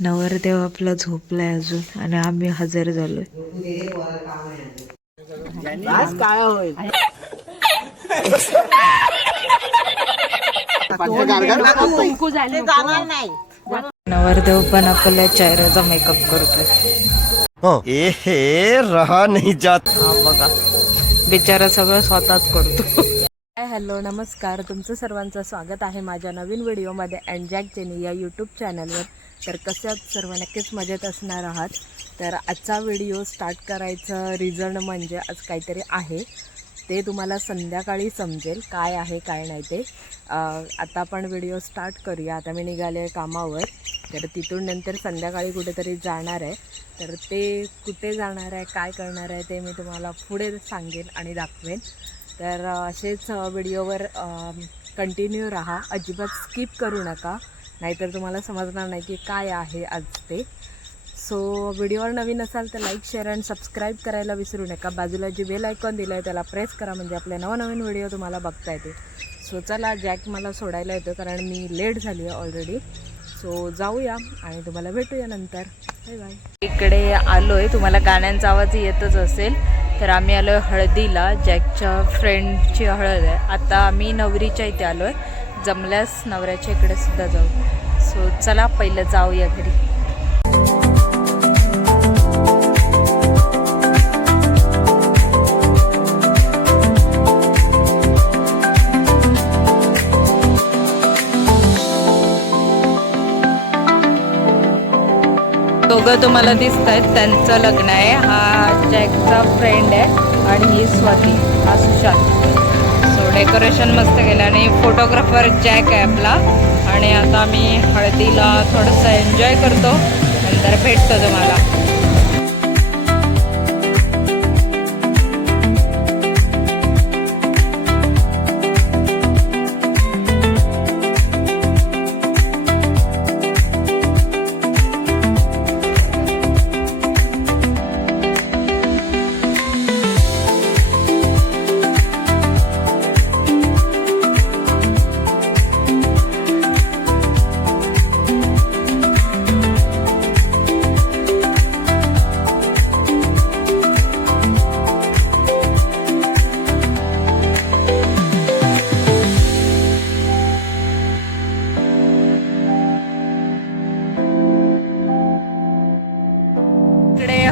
नवरदेव आपला झोपलाय अजून आणि आम्ही हजर झालोय. काय होईल नवरदेव पण आपल्या चेहऱ्याचा मेकअप करतोय. हे रहा नहीं जात. हा बघा, बिचारा सगळं स्वतःच करतो. हॅलो नमस्कार, तुमचं सर्वांचं स्वागत आहे माझ्या नवीन व्हिडिओमध्ये अँजॅक जेनी या यूट्यूब चॅनलवर. तर कशात सर्व नक्कीच मजेत असणार आहात. तर आजचा व्हिडिओ स्टार्ट करायचं रिझन म्हणजे आज काहीतरी आहे, ते तुम्हाला संध्याकाळी समजेल काय आहे काय नाही ते. आता आपण व्हिडिओ स्टार्ट करूया. आता मी निघाले कामावर, तर तिथून नंतर संध्याकाळी कुठेतरी जाणार आहे. तर ते कुठे जाणार आहे, काय करणार आहे ते मी तुम्हाला पुढे सांगेन आणि दाखवेन. तर असेच व्हिडिओवर कंटिन्यू राहा, अजिबात स्किप करू नका, नाहीतर तुम्हाला समजणार नाही की काय आहे आज ते. सो व्हिडिओवर नवीन असाल तर लाईक शेअर आणि सबस्क्राईब करायला विसरू नका. बाजूला जी बेल आयकॉन दिलं आहे त्याला प्रेस करा, म्हणजे आपले नवनवीन व्हिडिओ तुम्हाला बघता येते. सो चला, जॅक मला सोडायला येतो कारण मी लेट झाली आहे ऑलरेडी. सो जाऊया आणि तुम्हाला भेटूया नंतर. Bye bye. इकडे आलो आहे, तुम्हाला गाण्यांचा आवाज येतच असेल. तर आम्ही आलो आहे हळदीला, जॅकच्या फ्रेंडची हळद आहे. आता आम्ही नवरीच्या इथे आलो आहे, जमल्यास नवऱ्याच्या इकडे सुद्धा जाऊ. सो चला पहिलं जाऊया घरी. दोघं तुम्हाला दिसत आहेत, त्यांचं लग्न आहे. हा जॅकचा फ्रेंड आहे आणि ही स्वाती, हा सुशांत. सो डेकोरेशन मस्त केलं आणि फोटोग्राफर जॅक आहे आपला. आणि आता आम्ही हळदीला थोडंसं एन्जॉय करतो, नंतर भेटतो तुम्हाला.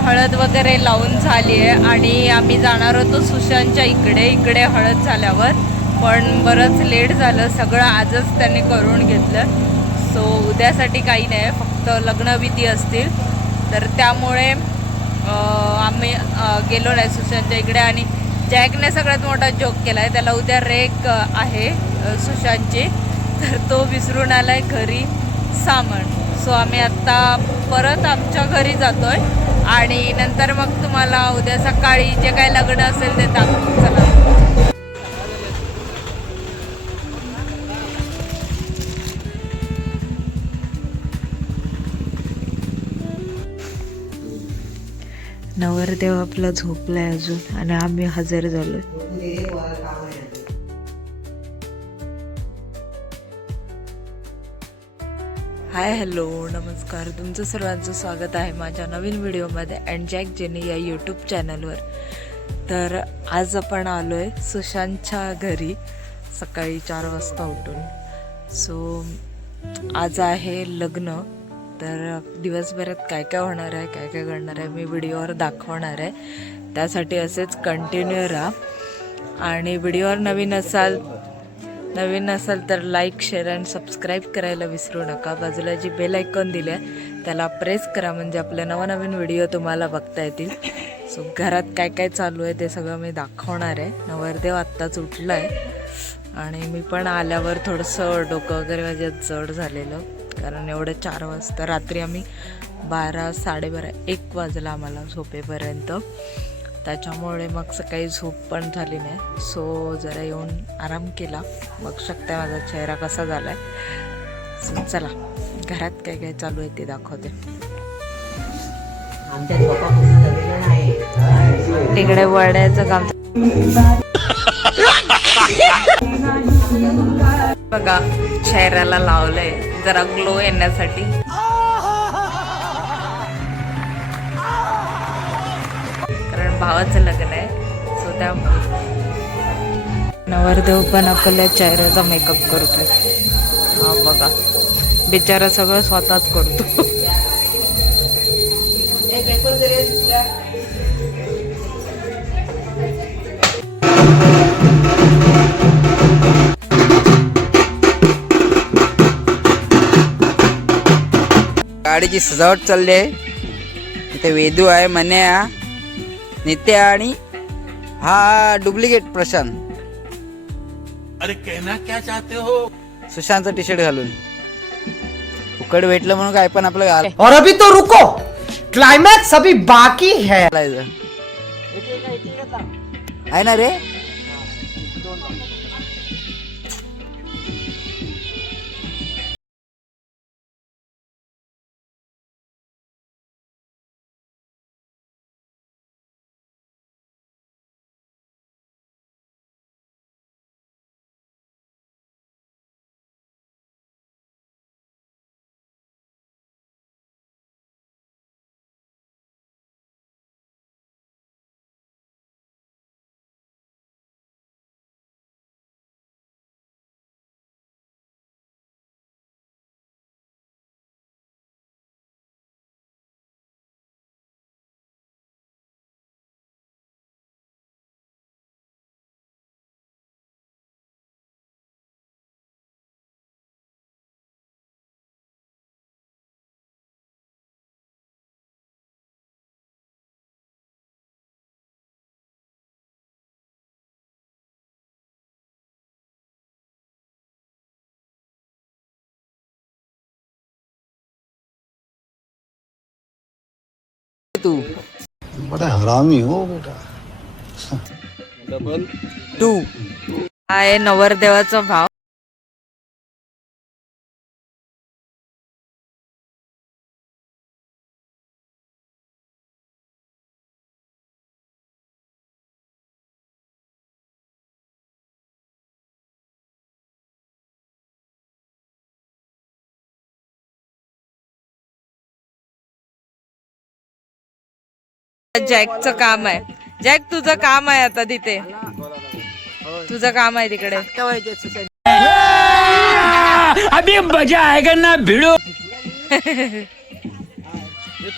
हळद वगैरे लावून झाली आहे आणि आम्ही जाणार होतो सुशांतच्या इकडे हळद झाल्यावर, पण बरंच लेट झालं. सगळं आजच त्यांनी करून घेतलं. सो उद्यासाठी काही नाही, फक्त लग्नविधी असतील. तर त्यामुळे आम्ही गेलो नाही सुशांतच्या इकडे. आणि जॅकने सगळ्यात मोठा जोक केला आहे, त्याला उद्या रेक आहे सुशांतची, तर तो विसरून आला आहे घरी सामान. सो आम्ही आत्ता परत आमच्या घरी जातो आहे आणि नंतर मग तुम्हाला उद्या सकाळी जे काय लग्न असेल ते दाखवू. चला. नवरदेव आपला झोपलाय अजून आणि आम्ही हजर झालोय. हाय हॅलो नमस्कार, तुमचं सर्वांचं स्वागत आहे माझ्या नवीन व्हिडिओमध्ये अँजॅक जेनी या यूट्यूब चॅनलवर. तर आज आपण आलो आहे सुशांतच्या घरी सकाळी 4 वाजता उठून. सो आज आहे लग्न, तर दिवसभरात काय काय होणार आहे, काय काय करणार आहे मी व्हिडिओवर दाखवणार आहे. त्यासाठी असेच कंटिन्यू राहा. आणि व्हिडिओवर नवीन असाल तर लाईक शेअर आणि सबस्क्राईब करायला विसरू नका. बाजूला जी बेल आयकॉन दिली आहे त्याला प्रेस करा, म्हणजे आपले नवनवीन व्हिडिओ तुम्हाला बघता येतील. सो घरात काय काय चालू आहे ते सगळं मी दाखवणार आहे. नवरदेव आत्ताच उठला आहे आणि मी पण आल्यावर थोडंसं डोकं वगैरे माझ्यात जड झालेलं, कारण एवढं 4 वाजता रात्री आम्ही 12, 12:30, 1 वाजला आम्हाला झोपेपर्यंत. त्याच्यामुळे मग सकाळी झोप पण झाली नाही. सो जरा येऊन आराम केला. बघू शकता माझा चेहरा कसा झाला आहे. सो चला, घरात काय काय चालू आहे ते दाखवते. तिकडे वड्याचं काम बघा, चेहऱ्याला लावलंय जरा ग्लो येण्यासाठी. कारण भावाचं लग्न आहे, सो त्यामुळे नवरदेव पण आपल्या चेहऱ्याचा मेकअप करतोय. हा बघा, बिचारा सगळं स्वतःच करतो. गाडीची सजावट चालली आहे. इथे वेदू आहे, मन्या, नित्या आणि हा डुप्लिकेट प्रशांत. अरे कहना क्या चाहते हो? सुशांतचं टी शर्ट घालून उकड भेटलं म्हणून काय पण आपलं घाल. और अभी तो रुको, क्लाइमैक्स अभी बाकी है. आहे ना रे. तू बड़ा हरामी हो बेटा. तू हा आहे नवरदेवाचा भाव. जॅकचं काम आहे. जॅक, तुझं काम आहे आता तिथे. तुझं काम आहे तिकडे. अभी मजा आएगा ना भिड़ो.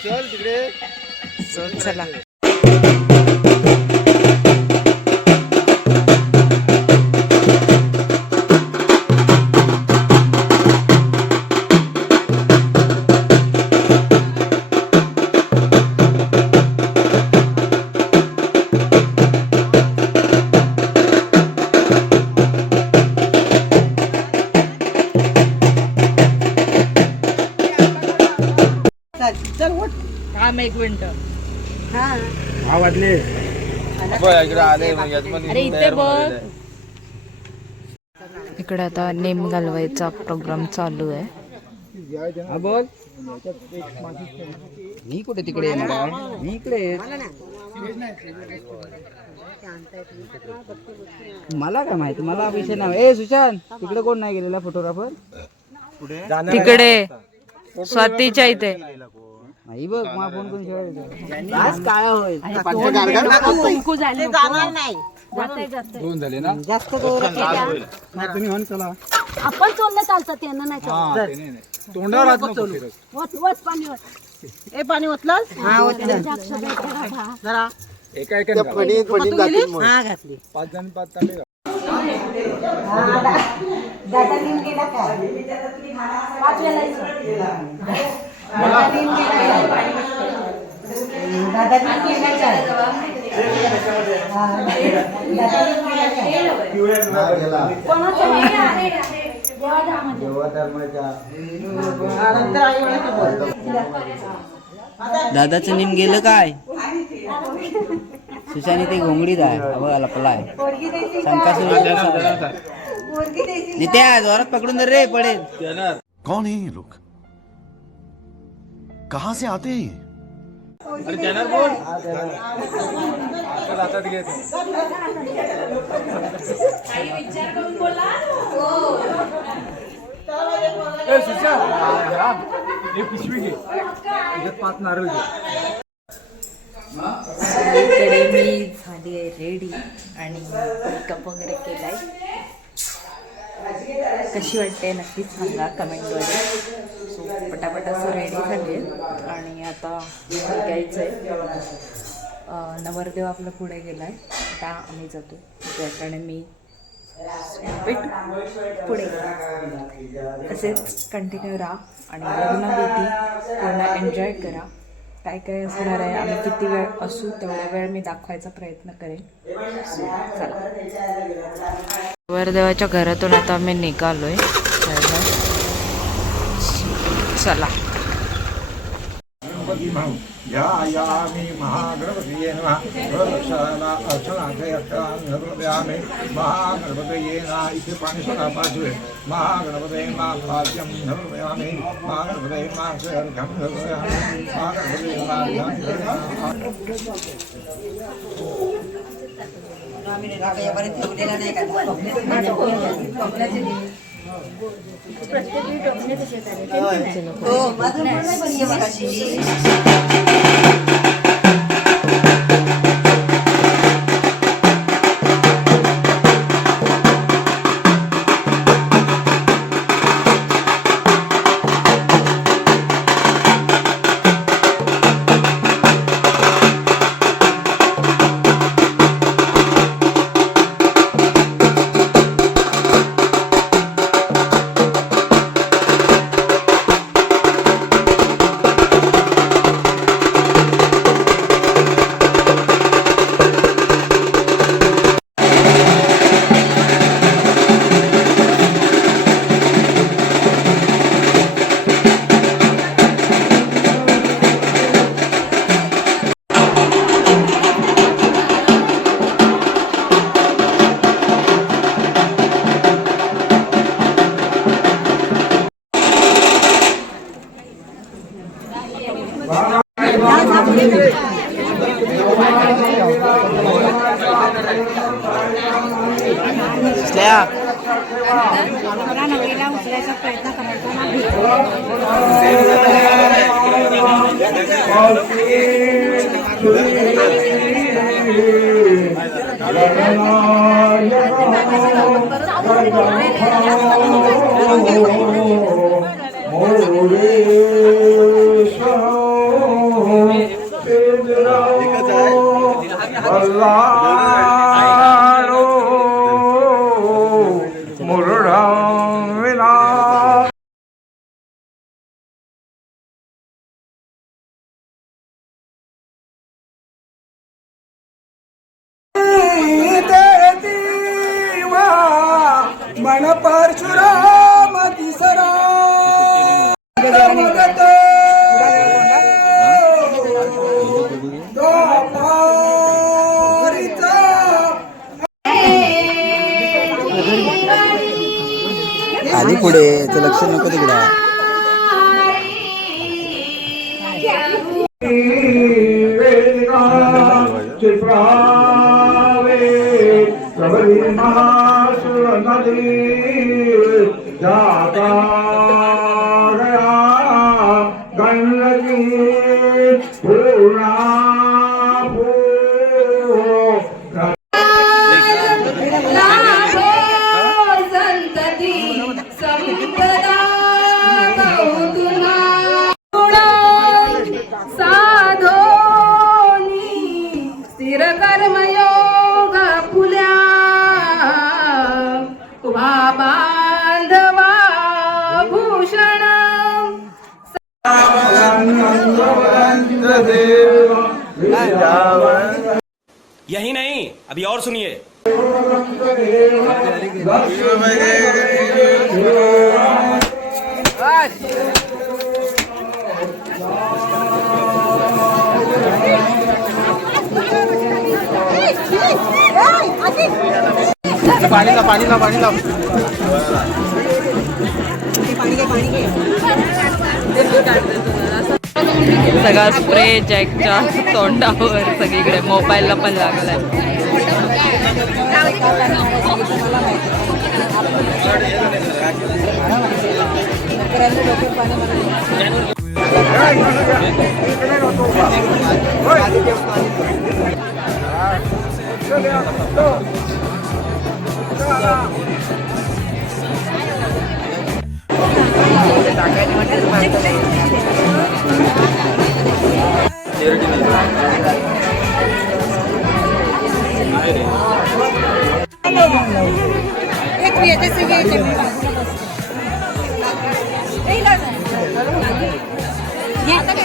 चल तिकडे. चला. थांब एक मिनिट. इकडे आता नेम घालवायचा प्रोग्राम चालू आहे. बोल. मी कुठे तिकडे येणार आहे? मी इकडे. मला काय माहिती, मला विषय नाही. ए सुशांत, तिकडे कोण नाही गेलेला फोटोग्राफर? तिकडे स्वातीच्या इथे. नाही बघ, मला फोन करून शिवायला. आज काय होईल? दोन झाले ना. जास्त तुम्ही म्हण चला. आपण चाललं चालतं त्यांना नाही चालत. तोंडावर हात नको फिरव. वच पाणी वच. ए पाणी ओतलं? हा ओतलं. जरा एका एका हा घातली. 5 जण 5 तांबे. दादाचं नेम गेलं काय? सुशाने ते घोंगडीत आहे. बघा लपला आहे. नित्या जोरात पकडून धर रे, पडेल. कौन है ये लोग? कहाँ से आते हैं ये? इकडे मी झाली आहे रेडी आणि मेकअप वगैरे केलाय. कशी वाटते नक्कीच सांगा कमेंटमध्ये. सो पटापट असं रेडी झाली आहे आणि आता निघायचं आहे. नवरदेव आपला पुढे गेला आहे, आता आम्ही जातो. त्याकडे मी पुढे असेच कंटिन्यू राहा आणि लग्नविधी पूर्ण एन्जॉय करा. काय काय असणार आहे, आम्ही किती वेळ असू तेवढा वेळ मी दाखवायचा प्रयत्न करेन. चला, नवरदेवाच्या घरातून आता आम्ही निघालोय. चला. ध्यायामि महागणपतये नमः प्रदक्षिणा अर्चनाकयामि महागणपतये नमः इति पाणिशना पाठवे महागणपतये नमः पाद्यं नमयामि महागणपतये नमः सर्गं नमयामि महागणपतये उचलायचा प्रयत्न करायचा नाही. मन परशुराम तिसरा आधी पुढे याचं लक्ष नको तिकडे. जाता गया गंदगी पूर्णा स्थिर कर्मयोग फुल्या बांधवा भूषण. यही नहीं, अभी और सुनिए. पाणी ला पाणी ला पाणी ला सगळा स्प्रे जॅकच्या तोंडावर सगळीकडे. मोबाईलला पण लागलाय. सगळ्यांनी डोक्यात पाणी मारलं.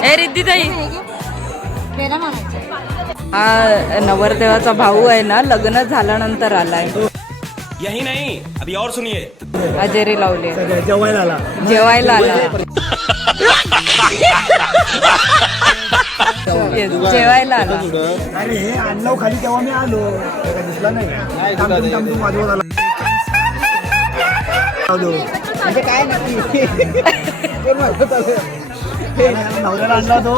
ए रिद्धी ताई, फेरा मारायचा. हा नवरदेवाचा भाऊ आहे ना, लग्न झाल्यानंतर आलाय. यही नहीं, अभी और सुनिए. हजेरी लावली. जेवायला आला. जेवायला आला. अरे हे आणलं खाली तेव्हा मी आलो दिसला नाही थांबून वाजवत आला म्हणजे काय नक्की नवऱ्याला आणला तो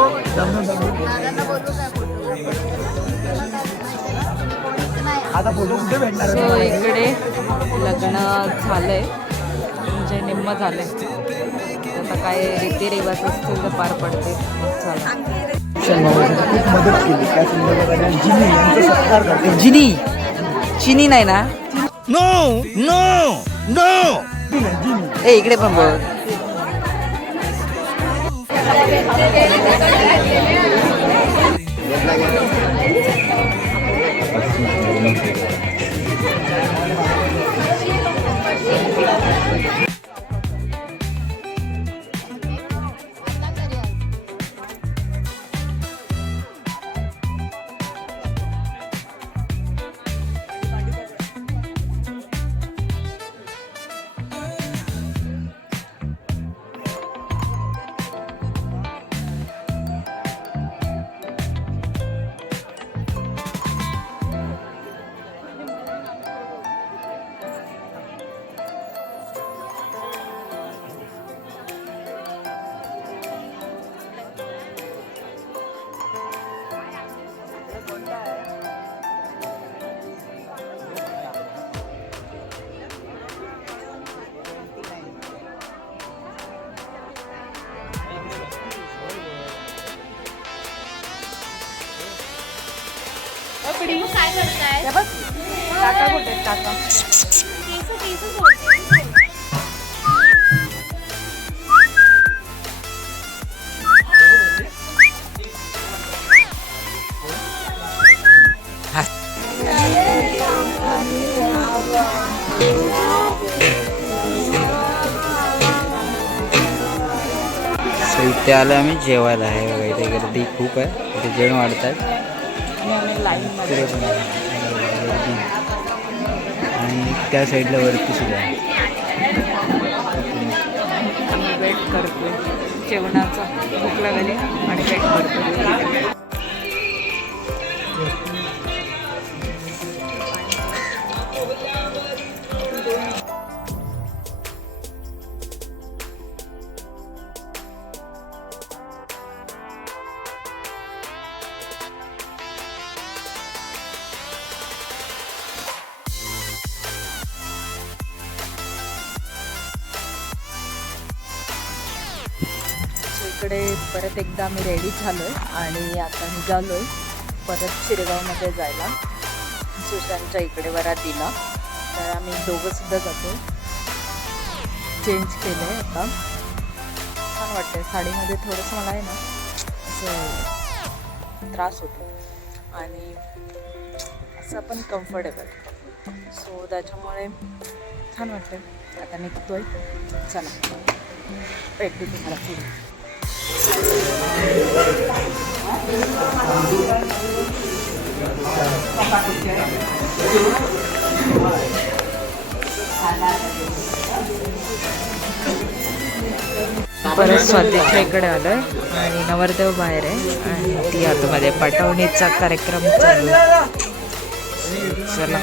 आता फोटो कुठे भेटणार सो इकडे लग्न झालंय, म्हणजे निम्म झालंय. आता काय रीतिरिवाज असतील तर पार पडते. चला. खूप मदत केली त्या संदर्भात आणि जिनी यांचा सत्कार करते. जिनी चिनी नाही ना. नो नो नो ए इकडे पण बघ. काय करताय? काका कुठे आहेत? काका इथे आलो आम्ही जेवायला आहे बघा. इथे गर्दी खूप आहे. इथे जेवण वाढत आहेत आणि त्या साईडला वरती सुद्धा आहे. वेट करतोय जेवणाचा, भूक लागली आणि वेट करतोय. इकडे परत एकदा आम्ही रेडी झालोय आणि आता निघालोय परत शिरगावमध्ये जायला. सुशांतच्या इकडे वरातीला. तर आम्ही दोघं सुद्धा जातो. चेंज केलं आहे आता. छान वाटतंय साडीमध्ये. थोडंसं मला आहे ना असं त्रास होतो आणि असं पण कम्फर्टेबल. सो त्याच्यामुळे छान वाटतं. आता निघतोय. चला भेटू तुम्हाला पुढे. परत स्वातीच्या इकडे आलोय आणि नवरदेव बाहेर आहे आणि ती आतमध्ये पटवणीचा कार्यक्रम चालू आहे. चला.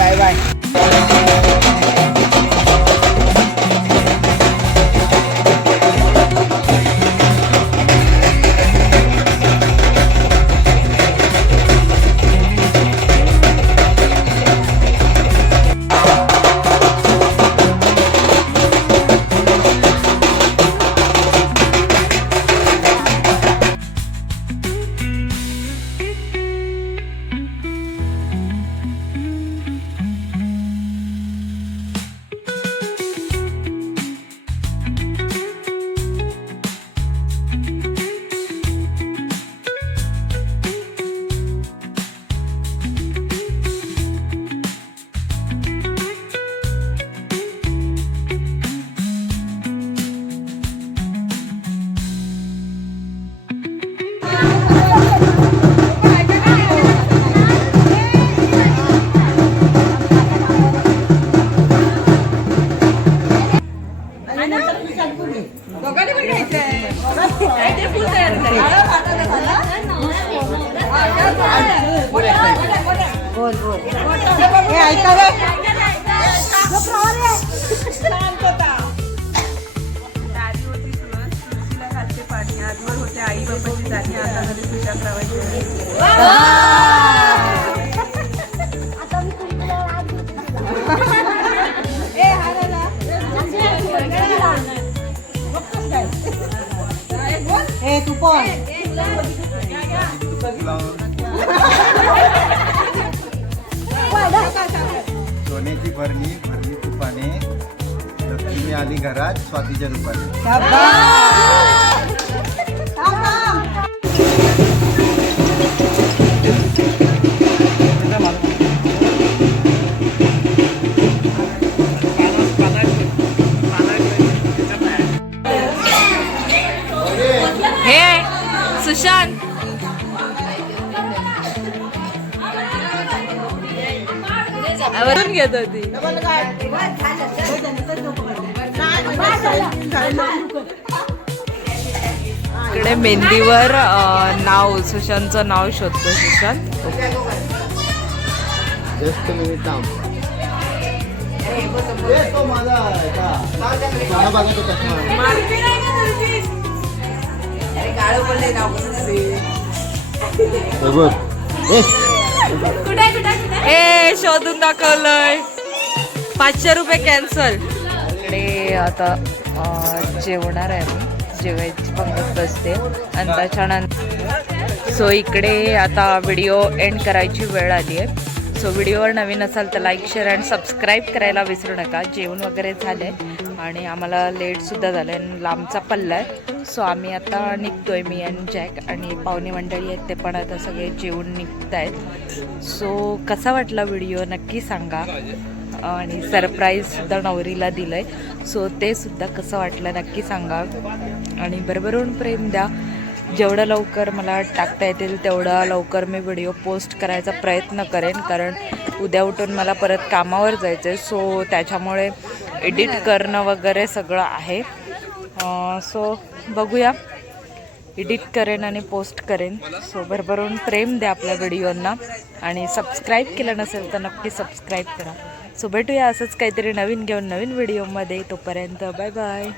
Bye bye. आई बाबाची जाती आता मध्ये सुशा तू पण सोन्याची भरणी भरणी तुपाने लक्ष्मी आली घरात स्वातीच्या रूपाने. हे सुशांत आवरून घेत होती. इकडे मेहंदीवर नाव सुशांतचं नाव शोधतो सुशांत. ए शोधून दाखवलंय. 500 रुपये कॅन्सल. इकडे आता जेवणार आहे मी. जेवायची पंगत बसते आणि त्याच्यानंतर सो इकडे आता व्हिडिओ एंड करायची वेळ आली आहे. सो व्हिडिओवर नवीन असाल तर लाईक शेअर आणि सबस्क्राईब करायला विसरू नका. जेवण वगैरे झालं आहे आणि आम्हाला लेटसुद्धा झालं आहे आणि लांबचा पल्ला आहे. सो आम्ही आता निघतोय, मी आणि जॅक आणि पाहुणे मंडळी आहेत ते पण आता सगळे जेवून निघत आहेत. सो कसा वाटला व्हिडिओ नक्की सांगा. आणि सरप्राईजसुद्धा नवरीला दिलं आहे. सो ते सुद्धा कसं वाटलं नक्की सांगा आणि भरभरून प्रेम द्या. जेवढं लवकर मला टाकता येतील तेवढा लवकर मी व्हिडिओ पोस्ट करायचा प्रयत्न करेन, कारण उद्या उठून मला परत कामावर जायचं आहे. सो त्याच्यामुळे एडिट करणं वगैरे सगळं आहे. सो बघूया, एडिट करेन आणि पोस्ट करेन. सो भरभरून प्रेम द्या आपल्या व्हिडिओंना आणि सबस्क्राईब केलं नसेल तर नक्की सबस्क्राईब करा. सो भेटूया असंच काहीतरी नवीन घेऊन नवीन व्हिडिओमध्ये. तोपर्यंत बाय बाय.